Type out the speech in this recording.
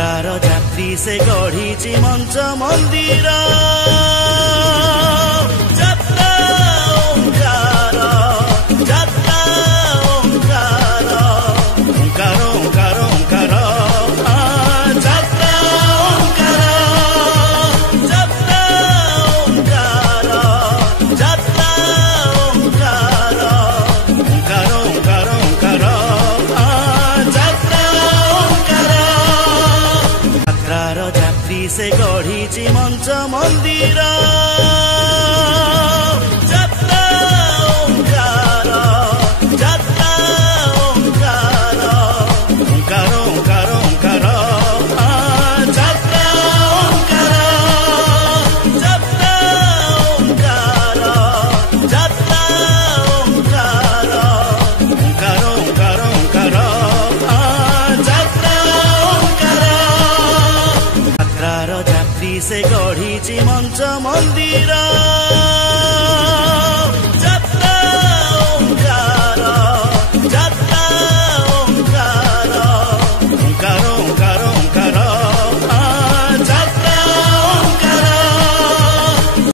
ଯାତ୍ରାର ଯାତ୍ରୀ ସେ ଗଢିଛି ମଞ୍ଚ ମନ୍ଦିର ଯାତ୍ରା ଓଙ୍କାର ଯାତ୍ରା ଓଙ୍କାର ଓଙ୍କାର ଓଙ୍କାର ଓଙ୍କାର ଯାତ୍ରା ଓଙ୍କାର ଯାତ୍ରା ଓଙ୍କାର ଯାତ୍ରା ଓଙ୍କାର ଓଙ୍କାର ଓଙ୍କାର ଓଙ୍କାର ଯାତ୍ରାର ଯାତ୍ରୀ ସେ ଗଢିଛି ମଞ୍ଚ ମନ୍ଦିର ଯାତ୍ରା ଓଙ୍କାର ଯାତ୍ରା ଓଙ୍କାର ଓଙ୍କାର ଓଙ୍କାର ଓଙ୍କାର ଯାତ୍ରା ଓଙ୍କାର ଯାତ୍ରା ଓଙ୍କାର ଯାତ୍ରା ଓଙ୍କାର ଓଙ୍କାର ଓଙ୍କାର ଓଙ୍କାର ଯାତ୍ରାର ଯାତ୍ରୀ ସେ ଗଢିଛି ମଞ୍ଚ ମନ୍ଦିର।